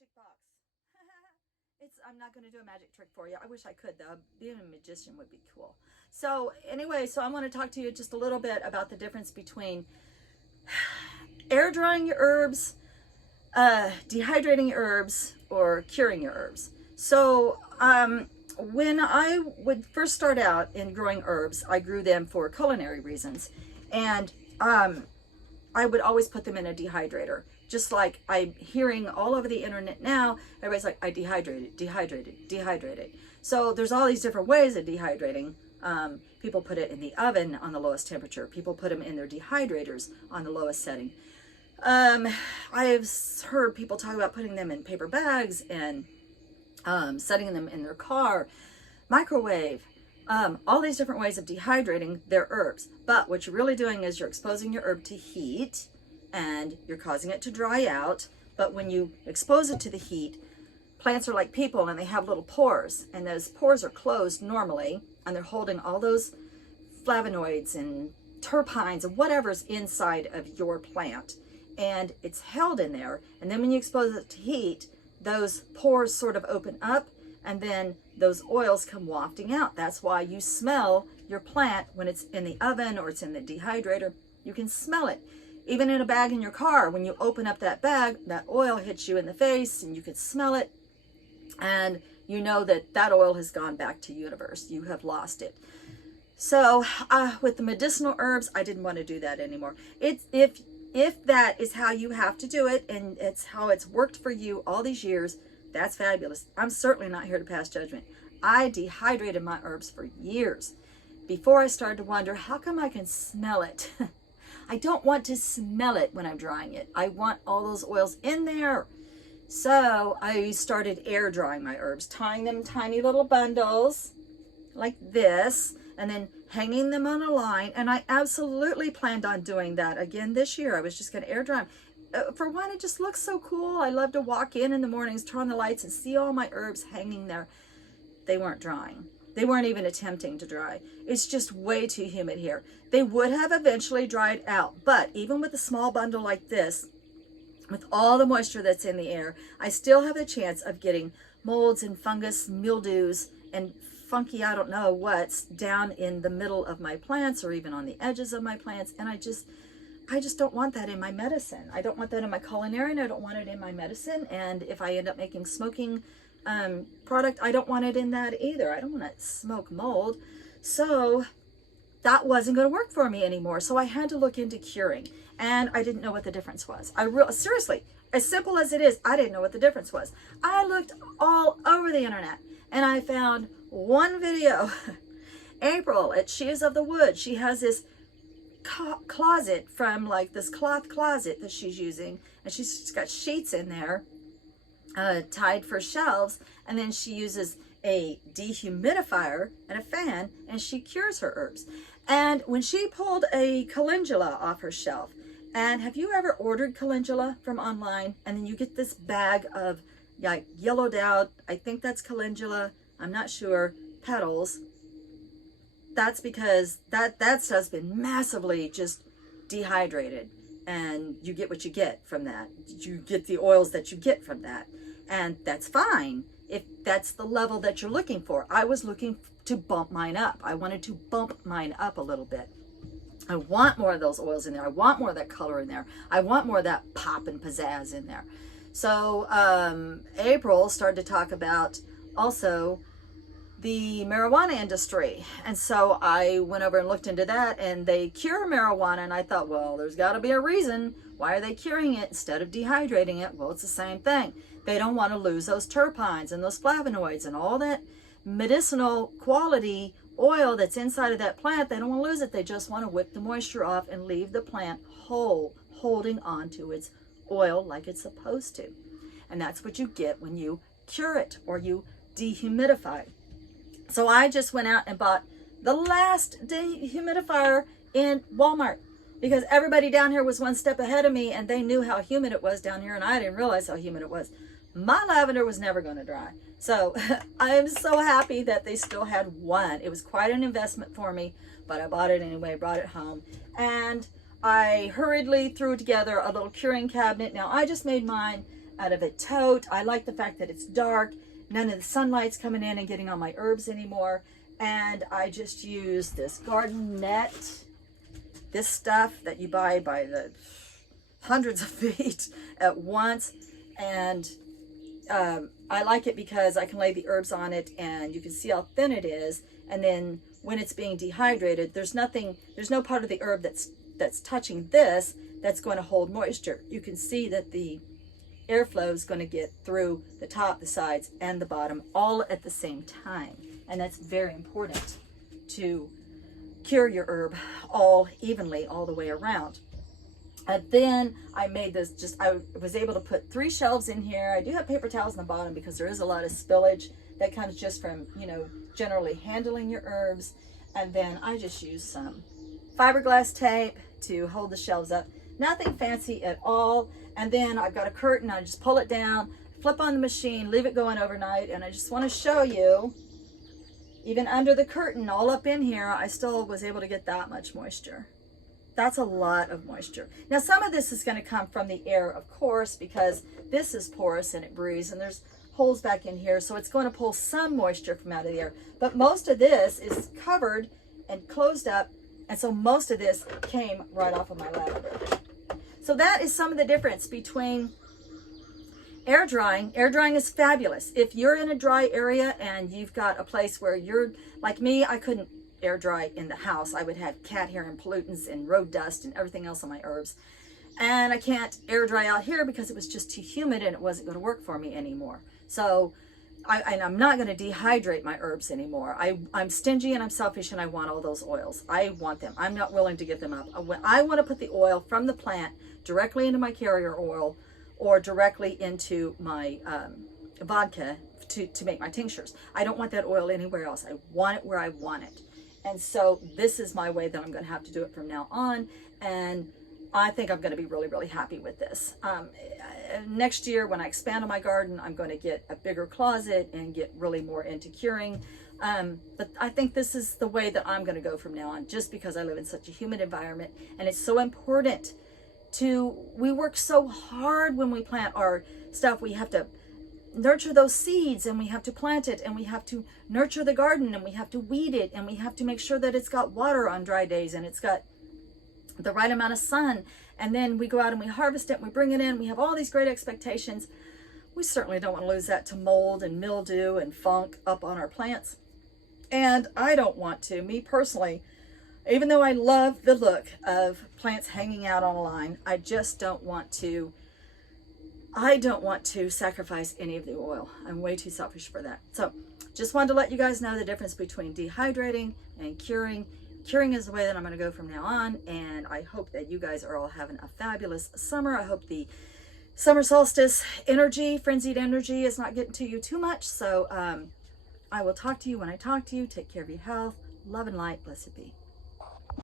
magic box. I'm not going to do a magic trick for you. I wish I could though. Being a magician would be cool. So anyway, so I want to talk to you just a little bit about the difference between air drying your herbs, dehydrating your herbs, or curing your herbs. So when I would first start out in growing herbs, I grew them for culinary reasons. And I would always put them in a dehydrator. Just like I'm hearing all over the internet now, everybody's like, I dehydrated, dehydrated, dehydrated. So there's all these different ways of dehydrating. People put it in the oven on the lowest temperature. People put them in their dehydrators on the lowest setting. I've heard people talk about putting them in paper bags and setting them in their car, microwave, all these different ways of dehydrating their herbs. But what you're really doing is you're exposing your herb to heat and you're causing it to dry out. But when you expose it to the heat, plants are like people and they have little pores, and those pores are closed normally, and they're holding all those flavonoids and terpenes and whatever's inside of your plant, and it's held in there. And then when you expose it to heat, those pores sort of open up, and then those oils come wafting out. That's why you smell your plant when it's in the oven or it's in the dehydrator. You can smell it. Even in a bag in your car, when you open up that bag, that oil hits you in the face and you can smell it, and you know that that oil has gone back to universe. You have lost it. So with the medicinal herbs, I didn't want to do that anymore. If that is how you have to do it, and it's how it's worked for you all these years, that's fabulous. I'm certainly not here to pass judgment. I dehydrated my herbs for years before I started to wonder, how come I can smell it? I don't want to smell it when I'm drying it. I want all those oils in there. So I started air drying my herbs, tying them in tiny little bundles like this, and then hanging them on a line. And I absolutely planned on doing that again this year. I was just going to air dry them. For one, it just looks so cool. I love to walk in the mornings, turn on the lights, and see all my herbs hanging there. They weren't drying. They weren't even attempting to dry. It's just way too humid here. They would have eventually dried out, but even with a small bundle like this, with all the moisture that's in the air, I still have a chance of getting molds and fungus, mildews, and funky, I don't know what's down in the middle of my plants or even on the edges of my plants. And I just don't want that in my medicine. I don't want that in my culinary, and I don't want it in my medicine. And if I end up making smoking product, I don't want it in that either. I don't want to smoke mold. So that wasn't going to work for me anymore. So I had to look into curing, and I didn't know what the difference was. Seriously, as simple as it is, I didn't know what the difference was. I looked all over the internet and I found one video. April at She's of the Wood, she has this closet from like this cloth closet that she's using, and she's got sheets in there tied for shelves, and then she uses a dehumidifier and a fan, and she cures her herbs. And when she pulled a calendula off her shelf, and have you ever ordered calendula from online, and then you get this bag of like yellowed out, I think that's calendula, I'm not sure, petals? That's because that stuff's been massively just dehydrated, and you get what you get from that. You get the oils that you get from that, and that's fine if that's the level that you're looking for. I was looking to bump mine up. I wanted to bump mine up a little bit. I want more of those oils in there. I want more of that color in there. I want more of that pop and pizzazz in there. So April started to talk about also the marijuana industry. And so I went over and looked into that, and they cure marijuana. And I thought, well, there's got to be a reason. Why are they curing it instead of dehydrating it? Well, it's the same thing. They don't want to lose those terpenes and those flavonoids and all that medicinal quality oil that's inside of that plant. They don't want to lose it. They just want to whip the moisture off and leave the plant whole, holding on to its oil like it's supposed to. And that's what you get when you cure it or you dehumidify. So I just went out and bought the last dehumidifier in Walmart, because everybody down here was one step ahead of me, and they knew how humid it was down here, and I didn't realize how humid it was. My lavender was never going to dry. So I am so happy that they still had one. It was quite an investment for me, but I bought it anyway, brought it home, and I hurriedly threw together a little curing cabinet. Now I just made mine out of a tote. I like the fact that it's dark. None of the sunlight's coming in and getting on my herbs anymore. And I just use this garden net, this stuff that you buy by the hundreds of feet at once. And I like it because I can lay the herbs on it and you can see how thin it is. And then when it's being dehydrated, there's no part of the herb that's touching this that's going to hold moisture. You can see that the airflow is going to get through the top, the sides, and the bottom all at the same time. And that's very important to cure your herb all evenly all the way around. And then I made this, I was able to put 3 shelves in here. I do have paper towels on the bottom because there is a lot of spillage that comes just from, generally handling your herbs. And then I just use some fiberglass tape to hold the shelves up. Nothing fancy at all. And then I've got a curtain. I just pull it down, flip on the machine, leave it going overnight. And I just want to show you, even under the curtain, all up in here, I still was able to get that much moisture. That's a lot of moisture. Now, some of this is going to come from the air, of course, because this is porous and it breathes, and there's holes back in here, so it's going to pull some moisture from out of the air. But most of this is covered and closed up, and so most of this came right off of my lavender. So that is some of the difference between air drying. Air drying is fabulous. If you're in a dry area and you've got a place where you're, like me, I couldn't air dry in the house. I would have cat hair and pollutants and road dust and everything else on my herbs. And I can't air dry out here because it was just too humid and it wasn't going to work for me anymore. So I'm not going to dehydrate my herbs anymore. I'm stingy and I'm selfish and I want all those oils. I want them. I'm not willing to give them up. I want to put the oil from the plant directly into my carrier oil or directly into my vodka to make my tinctures. I don't want that oil anywhere else. I want it where I want it. And so this is my way that I'm going to have to do it from now on. And I think I'm going to be really, really happy with this. Next year, when I expand on my garden, I'm going to get a bigger closet and get really more into curing. But I think this is the way that I'm going to go from now on, just because I live in such a humid environment. And it's so important we work so hard when we plant our stuff. We have to nurture those seeds and we have to plant it and we have to nurture the garden and we have to weed it and we have to make sure that it's got water on dry days and it's got the right amount of sun. And then we go out and we harvest it and we bring it in. We have all these great expectations. We certainly don't want to lose that to mold and mildew and funk up on our plants. And I don't want to, me personally, even though I love the look of plants hanging out on a line, I don't want to sacrifice any of the oil. I'm way too selfish for that. So just wanted to let you guys know the difference between dehydrating and curing. Curing is the way that I'm going to go from now on. And I hope that you guys are all having a fabulous summer. I hope the summer solstice energy, frenzied energy, is not getting to you too much. So I will talk to you when I talk to you. Take care of your health. Love and light. Blessed be.